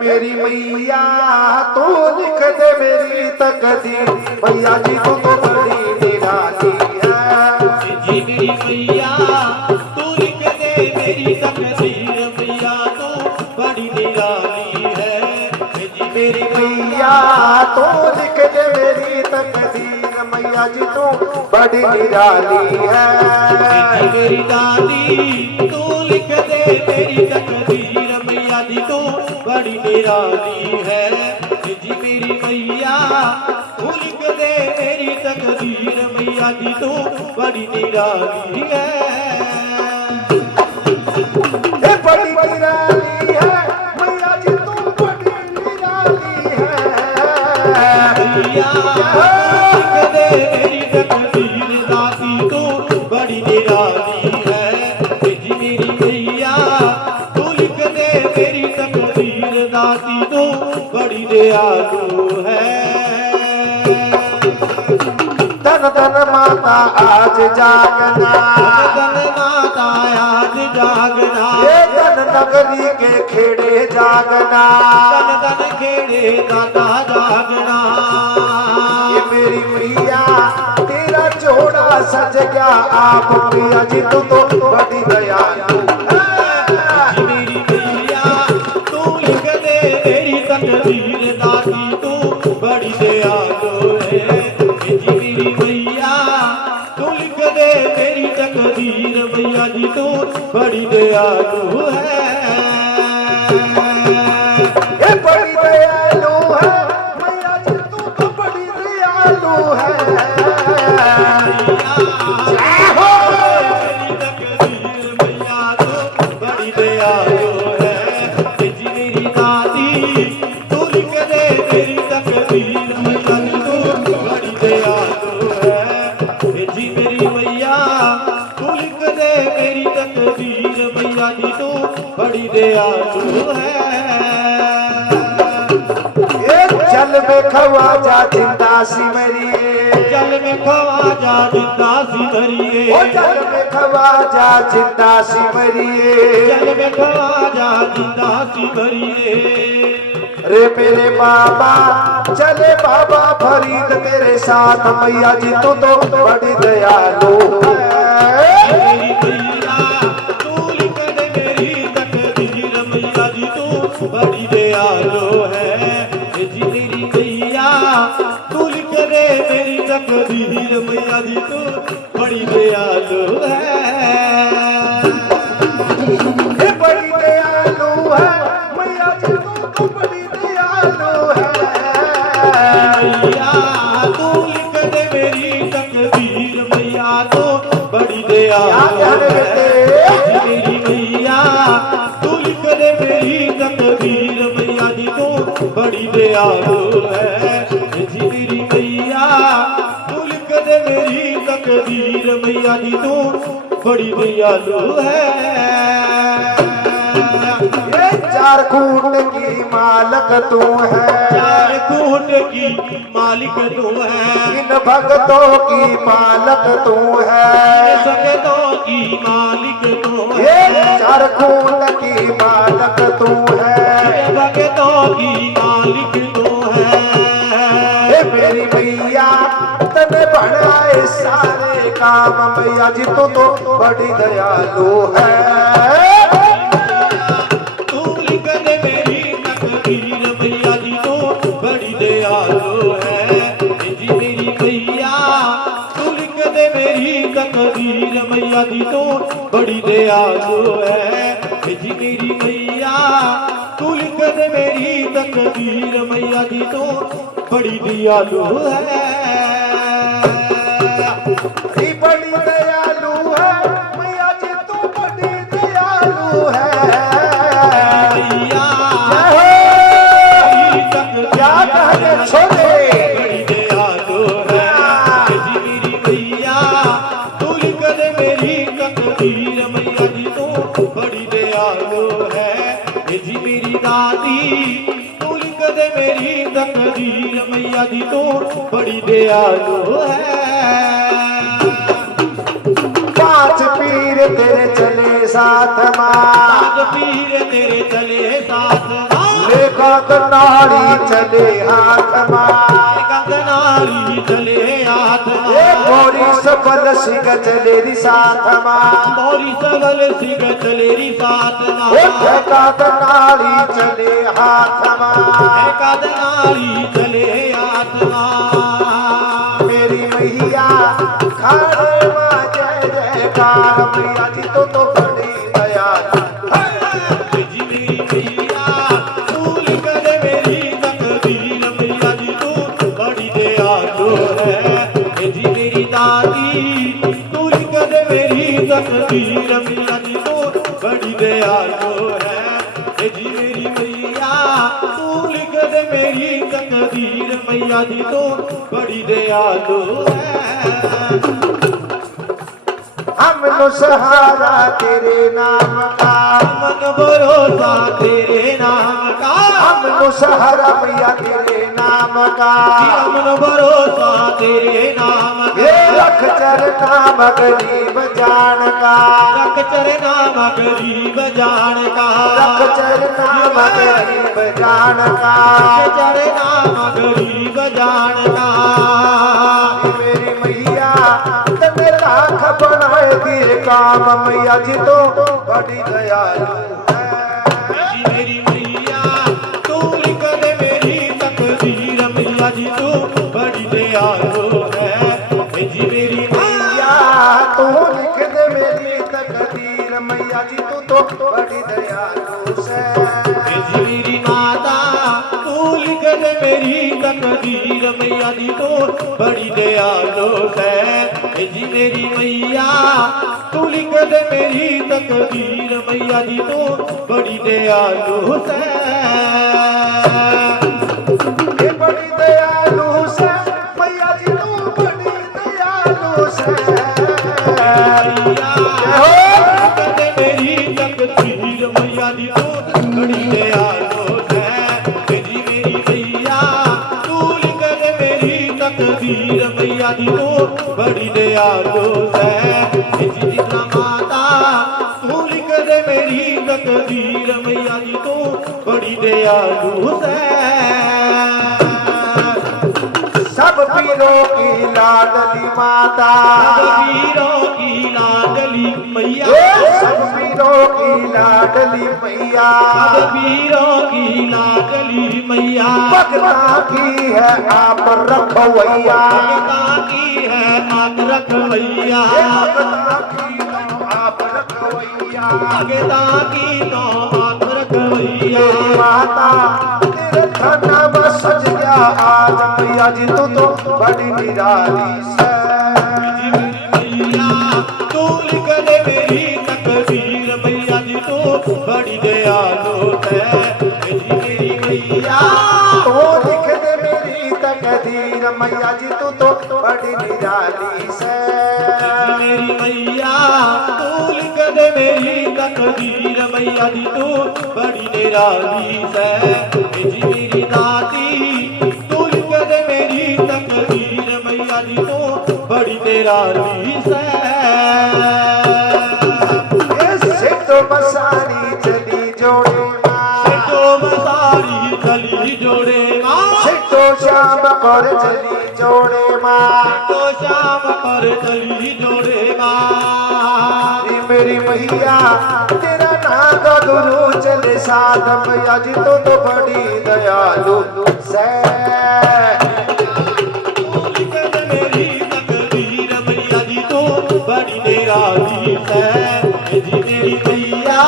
मेरी मैया तू लिख दे मेरी तकदीर, मैया जी तू तो बड़ी निराली है। जी मेरी मैया तू लिख दे मेरी तकदीर, मैया तू बड़ी निराली है। जी मेरी मैया तू लिख दे मेरी तकदीर, मैया जी तू बड़ी निराली है। जी मेरी दादी तू लिख दे मेरी तकदीर, मैया जी तू बड़ी निराली है। जी मेरी मैया तू लिख दे मेरी तकदीर, मैया जी तू बड़ी निराली है। ये बड़ी निराली है मैया जी तू बड़ी निराली है। मैया तू लिख दे मेरी तकदीर, दादी तू बड़ी निराली है। जी मेरी मैया तू लिख दे मेरी तकदीर, दादी तू बड़ी दयालु है। धन धन माता आज जागना, धन माता आज जागना, ये धन नगरी के खेड़े जागना, धन धन खेड़े दादा जागना। ये मेरी मैया तेरा जोड़ा सज गया आप, मैया जी तू तो बड़ी दयालु है। जी मेरी मैया तू लिख दे मेरी तकदीर, दादी तू बड़ी दयालु है। जी मेरी मैया तू लिख दे मेरी तकदीर, मैया जी तू बड़ी दयालु है। ये बड़ी दयालु है मैया जी तू तो बड़ी दयालु है। जय हो। मेरी तकदीर, मैया तू बड़ी दयालु है। जी मेरी दादी तू लिख दे मेरी तकदीर, मैया जी तू बड़ी दयालु है। जी मेरी मैया तू लिख दे मेरी तकदीर, मैया जी तू बड़ी दयालु है। ये जल में खवा जा जिंदा सिमरिए, जल में खवाजा जिंदा सिमरिए, ओ जल में खवा जा जिंदा सिमरिए। जल में खवाजा जिंदा सिमरिए। रे मेरे बाबा चले बाबा फरीद तेरे साथ, मैया जी तू तो बड़ी दयालु है। मेरी मैया तू लिख दे मेरी तकदीर, मैया जी तू बड़ी दयालु है। जी मेरी मैया तू लिख दे मेरी तकदीर, मैया जी तू बड़ी दयालु है। ये बड़ी दयालु है मैया जी तू तो बड़ी दयालु है। मैया तू लिख दे मेरी तकदीर, मैया तू बड़ी दयालु है। मेरी मैया तू लिख दे मेरी तकदीर, मैया जी तू बड़ी दयालु है। जी मेरी मैया तू लिख दे मेरी तकदीर, मैया जी तू बड़ी दयालु है। ये चार खूट की मालक तू है, चार कूट की मालिक तू है, इन भक्तों की मालक तू है। संगतों की मालिक तू ये है, चार खूट की मालक तू है। भगतों की मालिक तू है। हे मेरी मैया तने बढ़ाए सारे काम, मैया जी तू तो बड़ी दयालु है। तू लिख दे मेरी तकदीर, मैया जी तू बड़ी दयालु है। जी मेरी मैया तू लिख दे मेरी तकदीर, मैया जी तू बड़ी दयालु है। जी मेरी मैया तू लिख दे मेरी तकदीर, मैया जी तू बड़ी दयालु है। ही बड़ी दयालु है मैया जी तू बड़ी दयालु है। मैया क्या कहने छोटे बड़ी दयालु है। जी मेरी मैया तू लिख दे मेरी तकदीर, मैया जी तू बड़ी दयालु है। जी मेरी दादी तू लिख दे मेरी तकदीर, मैया जी तू बड़ी दयालु है। पांच पीर तेरे चले साथ माँ, पांच पीर तेरे चले साथ माँ, एक नारी चले हाथ मां कंगनारी चले हाथ गोरी सबल सिंह चले री साथ मां मोरी सबल सिंह चले री साथ एक नारी चले हाथ मां कंगनारी चले हाथ मेरी मैया खाड़े मां जय जयकार मैया जी तो बड़ी दयालु जी मेरी मैया तू लिख दे मेरी तकदीर मैया जी तू बड़ी दयालु है जी मेरी दादी तू लिख दे मेरी तकदीर मैया जी तू बड़ी दयालु है जी मेरी मैया तू लिख दे मेरी तकदीर मैया जी तू बड़ी दयालु है हमनो सहारा तेरे नाम का मन भरोसा तेरे नाम का हमनो सहारा मैया तेरे नाम का मन भरोसा तेरे नाम ये रख चरना गरीब जान का रख चरना गरीब जान का रख चरना गरीब जान का रख चरना गरीब जान का मेरी मैया तने लाख बनाए दिए काम मैया जी तो बड़ी दयालु जी मेरी मैया तू लिख दे मेरी तकदीर मैया जी तू बड़ी दयालु है जी मेरी मैया तू लिख दे मेरी तकदीर मैया जी तू तो बड़ी दयालु से जी मेरी माता तू लिख दे मेरी तकदीर मैया जी तू बड़ी दयालु है जी मेरी मैया तू लिख दे मेरी तकदीर मैया जी तू बड़ी दयालु है ये बड़ी दयालु से मैया जी तू बड़ी दयालु से लिख दे मेरी तकदीर मैया जी तू बड़ी दयालु है जी मेरी मैया तू लिख दे मेरी तकदीर मैया जी तू बड़ी दयालु है जी जितना माता तू लिख दे मेरी तकदीर मैया जी तू बड़ी दयालु है सब पीरों की लाडली माता वीरों की लाडली मैया सब पीरों की लाडली मैया वीरों की लाडली मैया भगता की है आप रखवैया भगता की है आप रखवैया भगता की तो आप रखवैया भगता की तो आप रखवैया माता तेरे थाना में सज गया आज मैया जी तू तो बड़ी निराली से मैया तू लिख दे मेरी तकदीर मैया जी तू बड़ी दयालु है जी मेरी मैया तो लिख दे मेरी तकदीर मैया जी तू तो बड़ी निराली से मेरी मैया तू लिख दे मेरी तकदीर मैया जी तू बड़ी निराली है जी मेरी दादी तू लिख दे मेरी तकदीर मैया जी तू बड़ी निराली ऐसे तो बसारी चली जोड़े तो मसारी चली जोड़े से तो शाम पर चली जोड़े माँ तो शाम पर चली जोड़े मेरी मैया तेरा नाग गुरु चले साथ मैया जी तो बड़ी दयालु से मेरी तकदीर मैया जी तो बड़ी निराली है जी मेरी मैया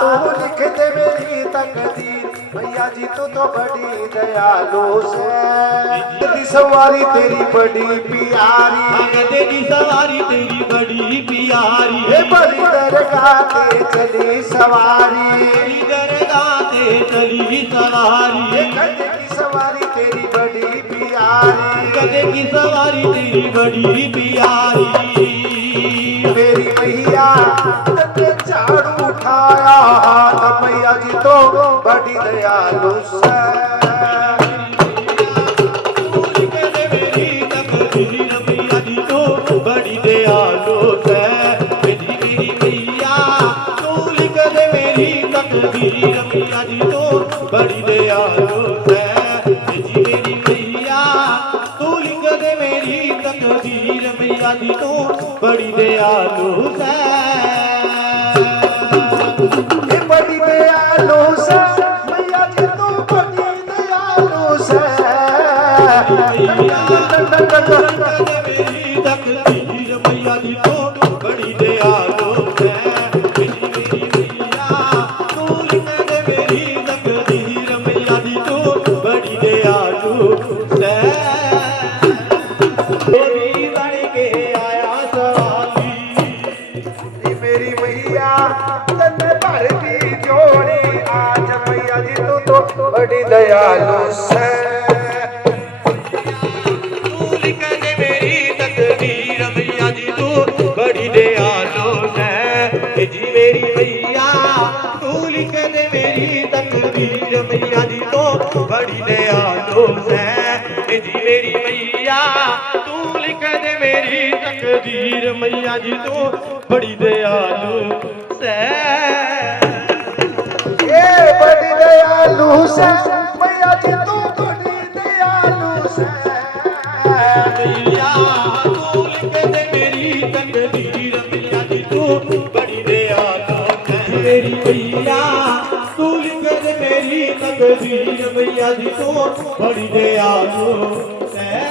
तू लिख दे मेरी तकदीर मैया जी तू तो बड़ी दयालु से तेरी सवारी तेरी बड़ी प्यारी भगते की सवारी तेरी बड़ी प्यारी ये बड़ी दरगाह ते चली सवारी तेरी दरगाह ते चली सवारी गधे की सवारी तेरी बड़ी प्यारी गधे की सवारी तेरी बड़ी प्यारी मेरी मैया तने झाड़ू उठाया हाथ मैया जी तो बड़ी दयालु से मेरी तकदीर मैया जी तो बड़ी दयालु है मेरी मैया तू लिख दे मेरी तकदीर मैया जी तो बड़ी दयालु तकदीर मैया जी तू बड़ी दयालु है ये बड़ी दयालु से मैया जी तू बड़ी दयालु से मैया मेरी तकदीर मैया जी तू बड़ी दयालु है मेरी मैया तू लिख दे मेरी तकदीर मैया जी तू बड़ी दयालु है देवी बन के आया सवाली ये मेरी मैया तन्ने भर की जोड़ी आज मैया जी तू तो बड़ी दयालु से तू लिख दे मेरी तकदीर मैया जी तू बड़ी दयालु है जी मेरी मैया तू लिख दे मेरी तकदीर मैया जी तू बड़ी दयालु है जी मेरी मैया तू लिख दे मेरी तकदीर मैया जी तू बड़ी दयालु है ये बड़ी दयालु से मैया जी तू बड़ी दयालु से मैया तू लिख दे मेरी तकदीर मैया जी तू बड़ी दयालु है मेरी मैया तू लिख दे मेरी तकदीर मैया जी तू बड़ी दयालु है